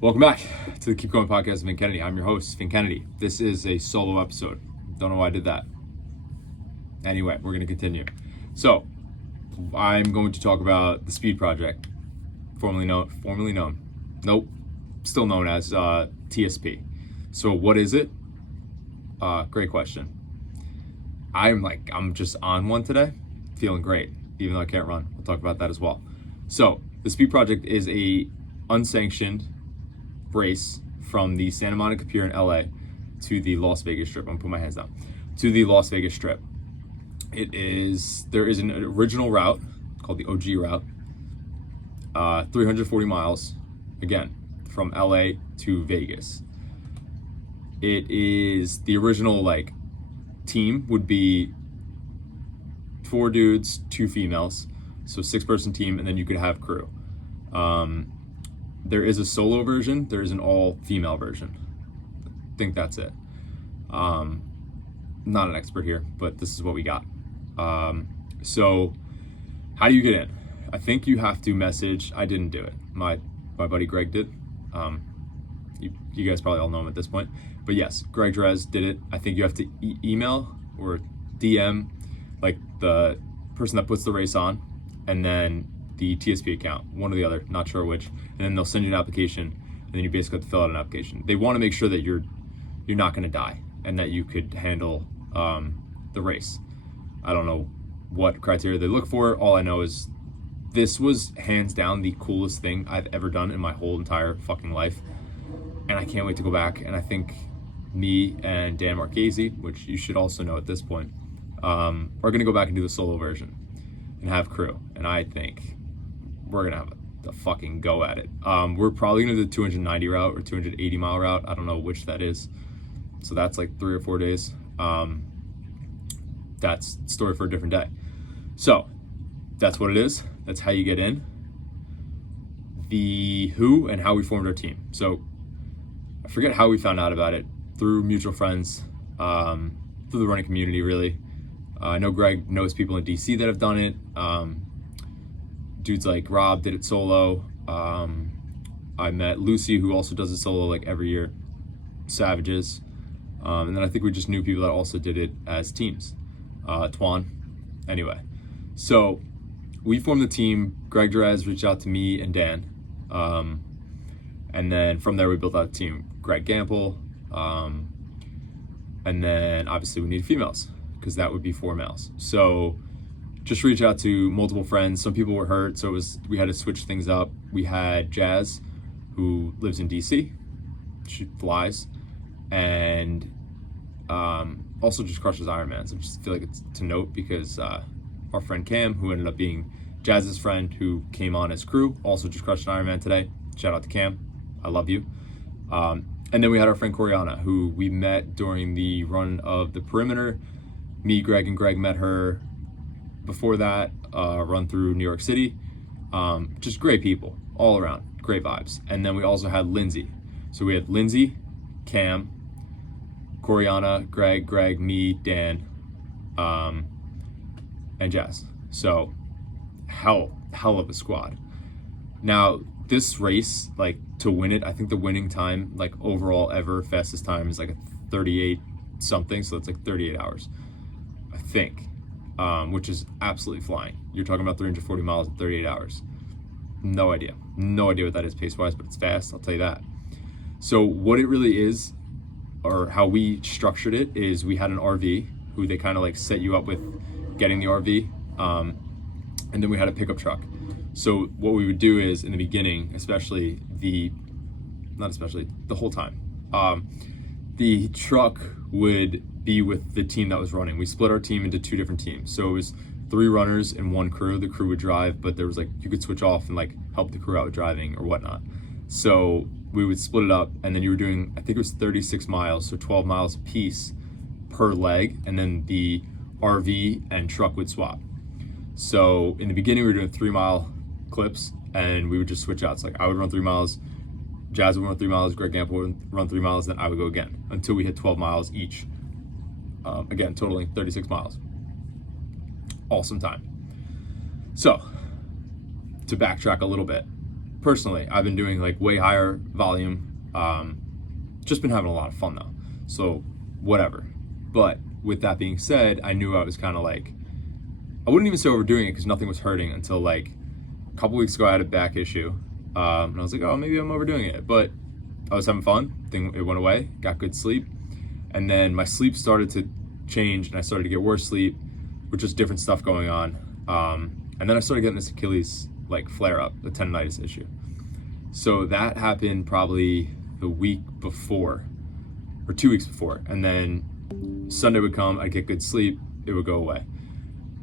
Welcome back to the Keep Going podcast of Vin Kennedy. I'm your host, Vin Kennedy. This is a solo episode. Don't know why I did that. Anyway, we're going to continue. So, I'm going to talk about the Speed Project, still known as TSP. So, what is it? Great question. I'm just on one today, feeling great, even though I can't run. We'll talk about that as well. So, the Speed Project is a unsanctioned race from the Santa Monica Pier in LA to the Las Vegas Strip. I'm gonna put my hands down. To the Las Vegas Strip. There is an original route called the OG route, 340 miles, again, from LA to Vegas. It is the original team would be 4 dudes, 2 females, so 6-person team, and then you could have crew. There is a solo version. There is an all-female version. I think that's it. Not an expert here, but this is what we got. So how do you get in? I think you have to message. I didn't do it. My buddy Greg did. You guys probably all know him at this point. But yes, Greg Drez did it. I think you have to email or DM the person that puts the race on, and then the TSP account, one or the other, not sure which, and then they'll send you an application, and then you basically have to fill out an application. They want to make sure that you're not going to die and that you could handle the race. I don't know what criteria they look for. All I know is this was hands down the coolest thing I've ever done in my whole entire fucking life, and I can't wait to go back. And I think me and Dan Marchese, which you should also know at this point, are going to go back and do the solo version and have crew, and I think we're gonna have a fucking go at it. We're probably gonna do the 290 route or 280 mile route. I don't know which that is. So that's like 3 or 4 days. That's a story for a different day. So that's what it is. That's how you get in. The who and how we formed our team. So I forget how we found out about it, through mutual friends, through the running community, really. I know Greg knows people in DC that have done it. Dudes like Rob did it solo. I met Lucy, who also does it solo every year. Savages. And then I think we just knew people that also did it as teams. Twan. Anyway, so we formed the team. Greg Drez reached out to me and Dan. And then from there we built out a team. Greg Gamble. And then obviously we need females, because that would be 4 males. So just reach out to multiple friends. Some people were hurt, so we had to switch things up. We had Jazz, who lives in DC. She flies, and also just crushes Ironmans. I just feel like it's to note, because our friend Cam, who ended up being Jazz's friend, who came on as crew, also just crushed an Ironman today. Shout out to Cam. I love you. And then we had our friend Coriana, who we met during the run of the Perimeter. Me, Greg, and Greg met her before that, run through New York City. Just great people all around, great vibes. And then we also had Lindsay. So we had Lindsay, Cam, Coriana, Greg, me, Dan, and Jess. So hell of a squad. Now this race, to win it, I think the winning time, overall ever fastest time is a 38 something. So it's 38 hours, I think. Which is absolutely flying. You're talking about 340 miles in 38 hours. No idea what that is pace-wise, but it's fast, I'll tell you that. So what it really is, or how we structured it, is we had an RV, who they kind of set you up with getting the RV, and then we had a pickup truck. So what we would do is, in the beginning, the whole time, the truck would be with the team that was running. We split our team into 2 different teams. So it was 3 runners and 1 crew. The crew would drive, but there was you could switch off and help the crew out with driving or whatnot. So we would split it up, and then you were doing, I think it was 36 miles, so 12 miles a piece per leg, and then the RV and truck would swap. So in the beginning, we were doing 3-mile clips, and we would just switch out. So I would run 3 miles, Jazz would run 3 miles, Greg Gamble would run 3 miles, then I would go again until we hit 12 miles each. Again, totaling 36 miles. Awesome time. So, to backtrack a little bit, personally, I've been doing like way higher volume. Just been having a lot of fun though. So whatever. But with that being said, I knew I was kind of like, I wouldn't even say overdoing it because nothing was hurting until like a couple weeks ago I had a back issue. And I was like, oh, maybe I'm overdoing it. But I was having fun. It went away, got good sleep. And then my sleep started to change and I started to get worse sleep, with just different stuff going on. And then I started getting this Achilles like flare up, the tendonitis issue. So that happened probably the week before or 2 weeks before. And then Sunday would come, I'd get good sleep, it would go away.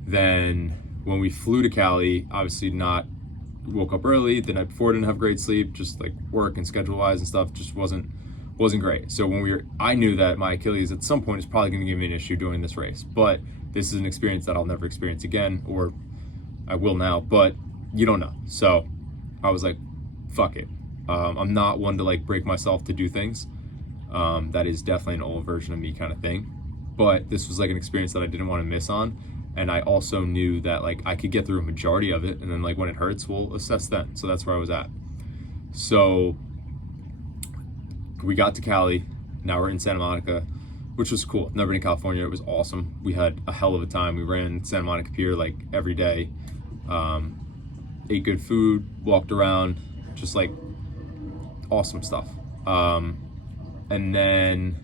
Then when we flew to Cali, obviously woke up early, the night before didn't have great sleep, just like work and schedule wise and stuff just wasn't great. So I knew that my Achilles at some point is probably gonna give me an issue during this race, but this is an experience that I'll never experience again, or I will now, but you don't know. So I was like, fuck it. I'm not one to like break myself to do things. That is definitely an old version of me kind of thing. But this was like an experience that I didn't want to miss on. And I also knew that like I could get through a majority of it. And then like when it hurts, we'll assess then. So that's where I was at. So we got to Cali. Now we're in Santa Monica, which was cool. Never been in California. It was awesome. We had a hell of a time. We ran Santa Monica Pier like every day. Ate good food, walked around, just like awesome stuff. And then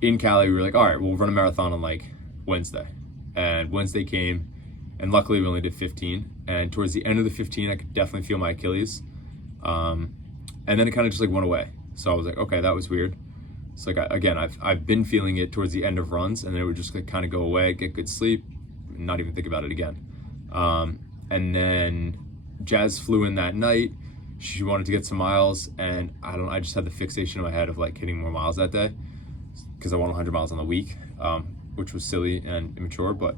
in Cali, we were like, all right, we'll run a marathon on like Wednesday. And Wednesday came, and luckily we only did 15. And towards the end of the 15, I could definitely feel my Achilles. And then it kind of just like went away. So I was like, okay, that was weird. It's like, again, I've been feeling it towards the end of runs, and then it would just like kind of go away, get good sleep, not even think about it again. And then Jazz flew in that night. She wanted to get some miles, and I just had the fixation in my head of like hitting more miles that day because I won 100 miles on the week, which was silly and immature, but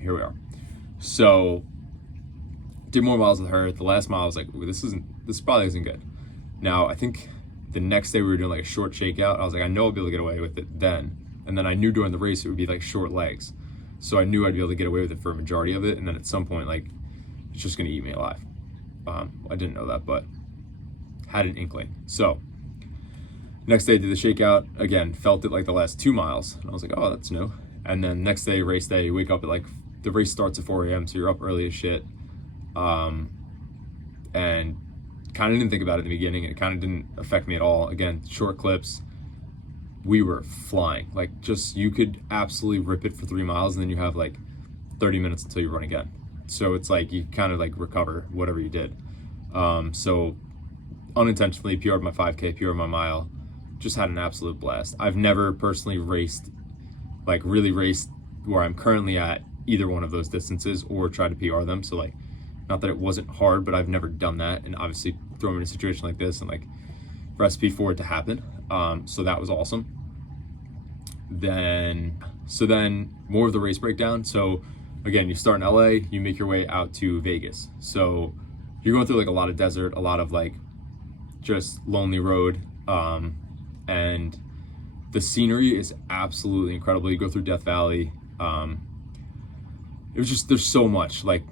here we are. So did more miles with her. The last mile I was like, this probably isn't good. Now I think the next day we were doing like a short shakeout. I was like, I know I'll be able to get away with it then. And then I knew during the race it would be like short legs. So I knew I'd be able to get away with it for a majority of it. And then at some point, like, it's just gonna eat me alive. I didn't know that, but had an inkling. So next day I did the shakeout. Again, felt it like the last 2 miles. And I was like, oh, that's new. And then next day, race day, you wake up at like, the race starts at 4 a.m. So you're up early as shit. And kind of didn't think about it in the beginning. It kind of didn't affect me at all. Again, short clips. We were flying. Like, just, you could absolutely rip it for 3 miles and then you have like 30 minutes until you run again. So it's like you kind of like recover whatever you did. So unintentionally PR'd my 5K, PR'd my mile, just had an absolute blast. I've never personally raced, like really raced where I'm currently at either one of those distances or tried to PR them. So like, not that it wasn't hard, but I've never done that. And obviously throw me in a situation like this and like recipe for it to happen. So that was awesome. Then more of the race breakdown. So again, you start in LA, you make your way out to Vegas. So you're going through like a lot of desert, a lot of like just lonely road. And the scenery is absolutely incredible. You go through Death Valley. It was just, there's so much, like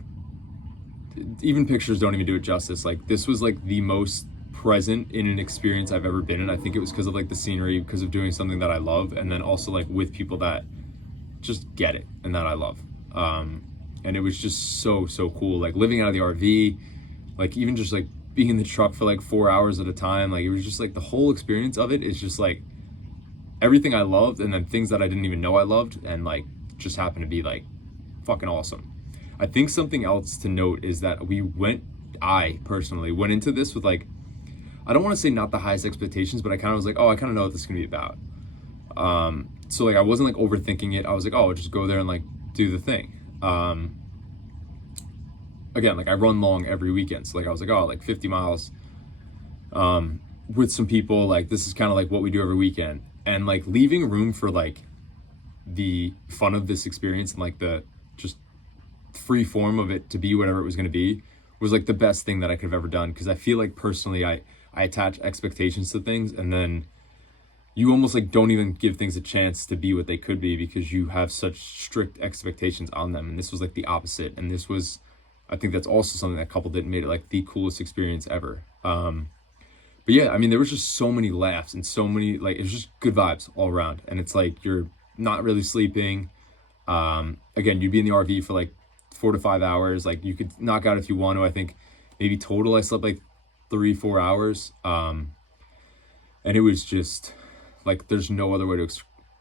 even pictures don't even do it justice. Like this was like the most present in an experience I've ever been in. I think it was because of like the scenery, because of doing something that I love, and then also like with people that just get it and that I love. And it was just so cool, like living out of the RV, like even just like being in the truck for like 4 hours at a time. Like it was just like the whole experience of it is just like everything I loved, and then things that I didn't even know I loved, and like just happened to be like fucking awesome. I think something else to note is that I personally went into this with like, I don't want to say not the highest expectations, but I kind of was like, oh, I kind of know what this is gonna be about. So like I wasn't like overthinking it. I was like, oh, I'll just go there and like do the thing. Again, like I run long every weekend. So like I was like, oh, like 50 miles with some people, like this is kind of like what we do every weekend. And like leaving room for like the fun of this experience and like the just free form of it to be whatever it was going to be was like the best thing that I could have ever done. Because I feel like personally I attach expectations to things, and then you almost like don't even give things a chance to be what they could be because you have such strict expectations on them. And this was like the opposite. And this was I think that's also something that coupled it and made it like the coolest experience ever. But yeah, I mean, there was just so many laughs and so many, like, it was just good vibes all around. And it's like, you're not really sleeping. Again, you'd be in the RV for like 4 to 5 hours. Like, you could knock out if you want to. I think maybe total I slept like 3-4 hours. And it was just like, there's no other way to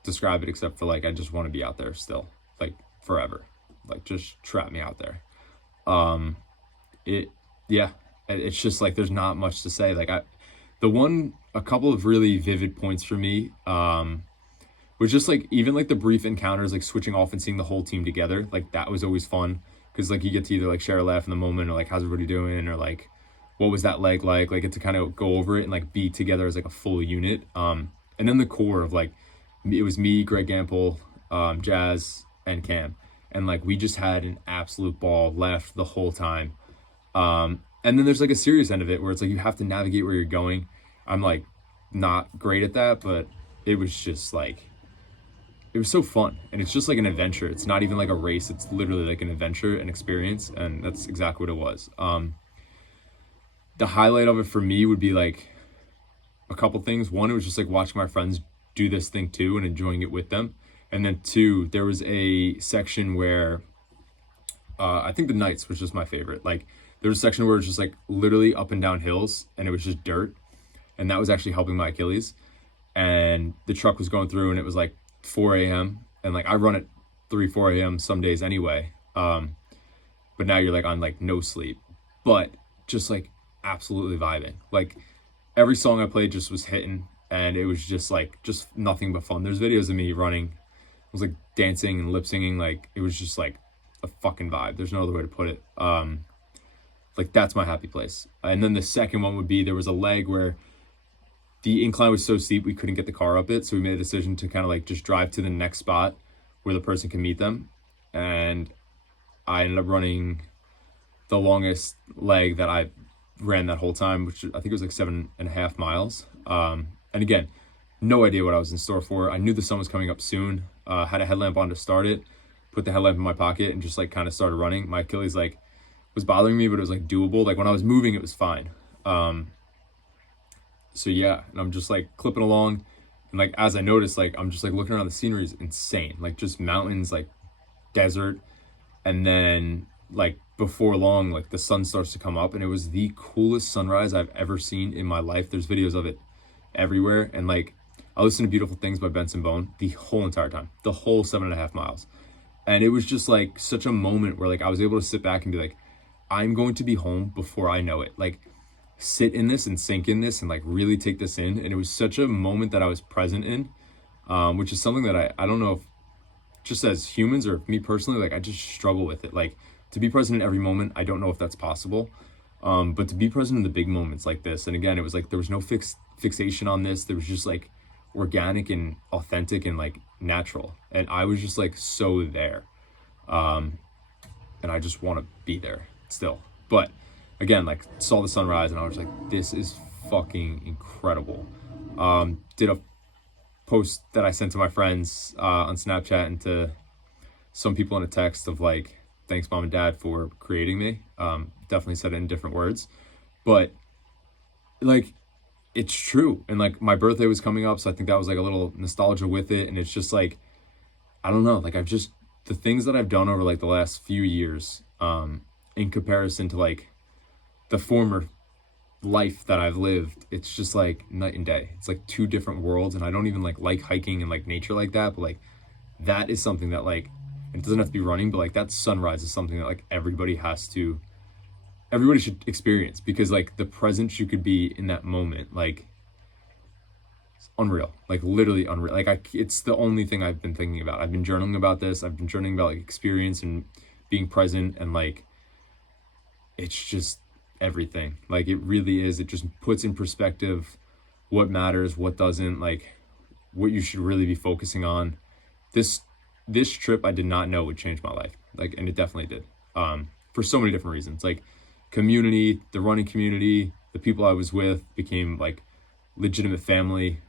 describe it except for like, I just want to be out there still, like forever. Like, just trap me out there. Yeah, it's just like, there's not much to say. Like, a couple of really vivid points for me, was just like, even like the brief encounters, like switching off and seeing the whole team together. Like, that was always fun. Cause like, you get to either like share a laugh in the moment, or like, how's everybody doing? Or like, what was that leg like? Like, get to kind of go over it and like be together as like a full unit. And then the core of like, it was me, Greg Gample, Jazz, and Cam. And like, we just had an absolute ball, laughed the whole time. And then there's like a serious end of it where it's like, you have to navigate where you're going. I'm like not great at that, but it was just like, it was so fun. And it's just like an adventure. It's not even like a race. It's literally like an adventure, an experience. And that's exactly what it was. The highlight of it for me would be like a couple things. One, it was just like watching my friends do this thing too and enjoying it with them. And then two, there was a section where, I think the nights was just my favorite. Like, there was a section where it was just like literally up and down hills and it was just dirt. And that was actually helping my Achilles. And the truck was going through and it was like 4 a.m. And like, I run at 4 a.m. some days anyway. But now you're like on like no sleep, but just like absolutely vibing. Like, every song I played just was hitting, and it was just like, just nothing but fun. There's videos of me running. I was like dancing and lip singing. Like, it was just like a fucking vibe. There's no other way to put it. Like, that's my happy place. And then the second one would be, there was a leg where the incline was so steep we couldn't get the car up it, so we made a decision to kind of like just drive to the next spot where the person can meet them. And I ended up running the longest leg that I ran that whole time, which I think it was like 7.5 miles. And again, no idea what I was in store for. I knew the sun was coming up soon. Had a headlamp on to start it, put the headlamp in my pocket and just like kind of started running. My Achilles like was bothering me, but it was like doable. Like, when I was moving, it was fine. So yeah, and I'm just like clipping along, and like, as I noticed, like, I'm just like looking around, the scenery is insane. Like, just mountains, like desert. And then like before long, like the sun starts to come up, and it was the coolest sunrise I've ever seen in my life. There's videos of it everywhere. And like, I listened to Beautiful Things by Benson Boone the whole entire time, the whole 7.5 miles. And it was just like such a moment where like, I was able to sit back and be like, I'm going to be home before I know it. Like, sit in this and sink in this and like really take this in. And it was such a moment that I was present in, which is something that I don't know if just as humans or me personally, like, I just struggle with it. Like, to be present in every moment, I don't know if that's possible. But to be present in the big moments like this. And again, it was like, there was no fixation on this. There was just like organic and authentic and like natural. And I was just like, so there. And I just want to be there still. But again, like, saw the sunrise and I was like, this is fucking incredible. Did a post that I sent to my friends on Snapchat and to some people in a text of like, thanks mom and dad for creating me. Definitely said it in different words, but like, it's true. And like, my birthday was coming up, so I think that was like a little nostalgia with it. And it's just like, I don't know, like, the things that I've done over like the last few years, in comparison to like the former life that I've lived, it's just like night and day. It's like two different worlds. And I don't even like hiking and like nature like that, but like, that is something that like, it doesn't have to be running, but like, that sunrise is something that like everybody should experience, because like the presence you could be in that moment, like, it's unreal, like literally unreal. Like, it's the only thing I've been thinking about. I've been journaling about this. I've been journaling about like experience and being present, and like, it's just everything. Like, it really is. It just puts in perspective what matters, what doesn't, like what you should really be focusing on. This trip, I did not know would change my life. Like, and it definitely did. For so many different reasons, like community, the running community, the people I was with became like legitimate family.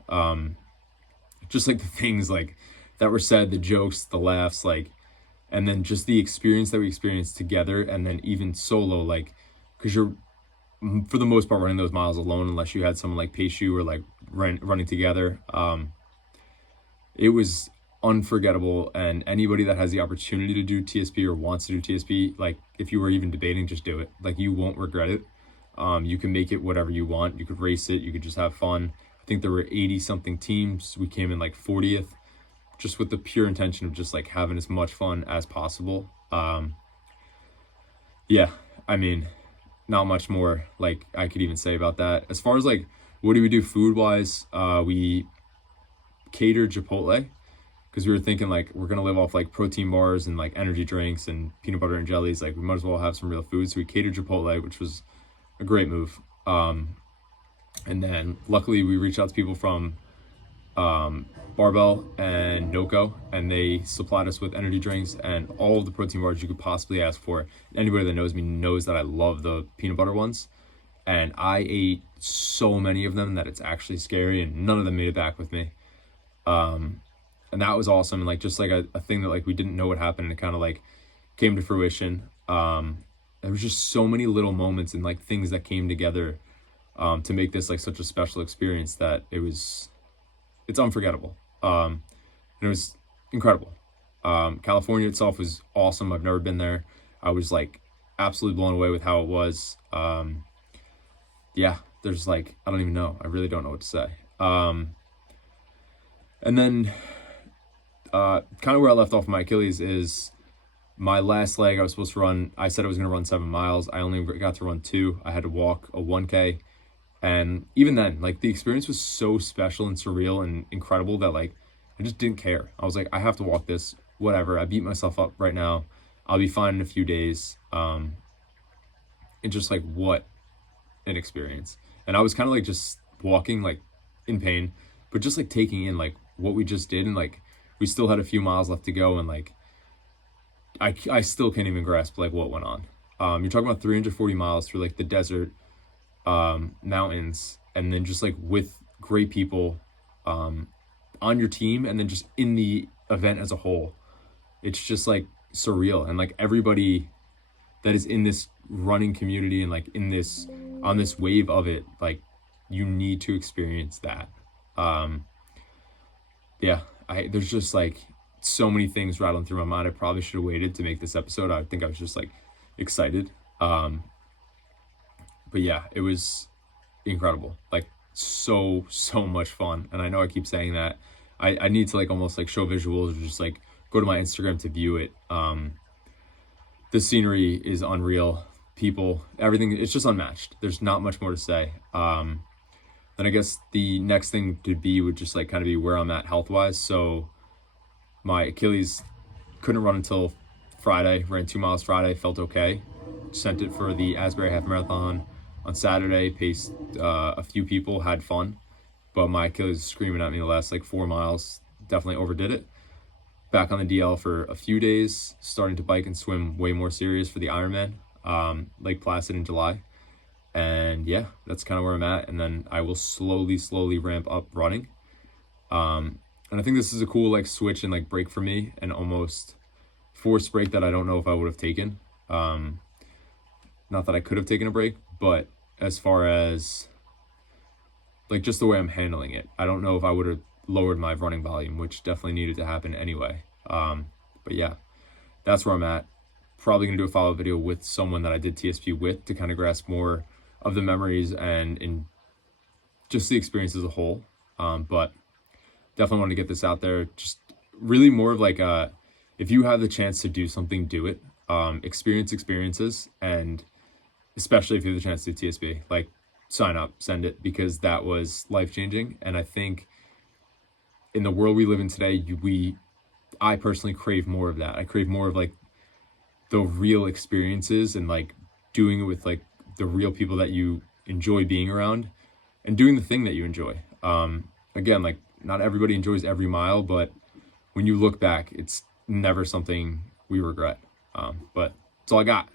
Just like the things like that were said, the jokes, the laughs, like And then just the experience that we experienced together, and then even solo, like, because you're for the most part running those miles alone unless you had someone like pace you or like running together. It was unforgettable, and anybody that has the opportunity to do TSP or wants to do TSP, like if you were even debating, just do it. Like you won't regret it. You can make it whatever you want. You could race it, you could just have fun. I think there were 80 something teams. We came in like 40th, just with the pure intention of just like having as much fun as possible. Yeah, I mean, not much more like I could even say about that. As far as like what do we do food wise, we catered Chipotle because we were thinking like we're gonna live off like protein bars and like energy drinks and peanut butter and jellies. Like we might as well have some real food. So we catered Chipotle, which was a great move. And then luckily we reached out to people from Barbell and Noco, and they supplied us with energy drinks and all of the protein bars you could possibly ask for. Anybody that knows me knows that I love the peanut butter ones, and I ate so many of them that it's actually scary, and none of them made it back with me. And that was awesome, and like just like a thing that like we didn't know what happened, and it kind of like came to fruition. There was just so many little moments and like things that came together to make this like such a special experience that it's unforgettable. And it was incredible. California itself was awesome. I've never been there. I was like absolutely blown away with how it was. Yeah, there's like, I don't even know. I really don't know what to say. And then kind of where I left off my Achilles is my last leg. I was supposed to run, I said I was going to run 7 miles. I only got to run 2. I had to walk a 1K. And even then, like the experience was so special and surreal and incredible that like I just didn't care. I was like, I have to walk this, whatever. I beat myself up right now. I'll be fine in a few days. And just like what an experience. And I was kind of like just walking like in pain, but just like taking in like what we just did, and like we still had a few miles left to go, and like I still can't even grasp like what went on. You're talking about 340 miles through like the desert, mountains, and then just like with great people on your team, and then just in the event as a whole. It's just like surreal, and like everybody that is in this running community and like in this on this wave of it, like you need to experience that. Yeah, there's just like so many things rattling through my mind. I probably should have waited to make this episode. I think I was just like excited. But yeah, it was incredible. Like so much fun. And I know I keep saying that. I need to like almost like show visuals or just like go to my Instagram to view it. The scenery is unreal. People, everything, it's just unmatched. There's not much more to say. Then I guess the next thing to be would just like kind of be where I'm at health-wise. So my Achilles couldn't run until Friday. Ran 2 miles Friday, felt okay. Sent it for the Asbury Half Marathon on Saturday. Paced a few people, had fun, but my Achilles was screaming at me the last like 4 miles. Definitely overdid it. Back on the DL for a few days, starting to bike and swim way more serious for the Ironman, Lake Placid in July. And yeah, that's kind of where I'm at. And then I will slowly ramp up running. And I think this is a cool like switch and like break for me, and almost forced break that I don't know if I would have taken. Not that I could have taken a break, but as far as like just the way I'm handling it, I don't know if I would have lowered my running volume, which definitely needed to happen anyway. But yeah, that's where I'm at. Probably gonna do a follow-up video with someone that I did TSP with to kind of grasp more of the memories and just the experience as a whole. But definitely want to get this out there. Just really more of like if you have the chance to do something, do it. Experiences, and especially if you have the chance to do TSP, like sign up, send it, because that was life-changing. And I think in the world we live in today, I personally crave more of that. I crave more of like the real experiences, and like doing it with like the real people that you enjoy being around, and doing the thing that you enjoy. Again, like not everybody enjoys every mile, but when you look back, it's never something we regret. But that's all I got.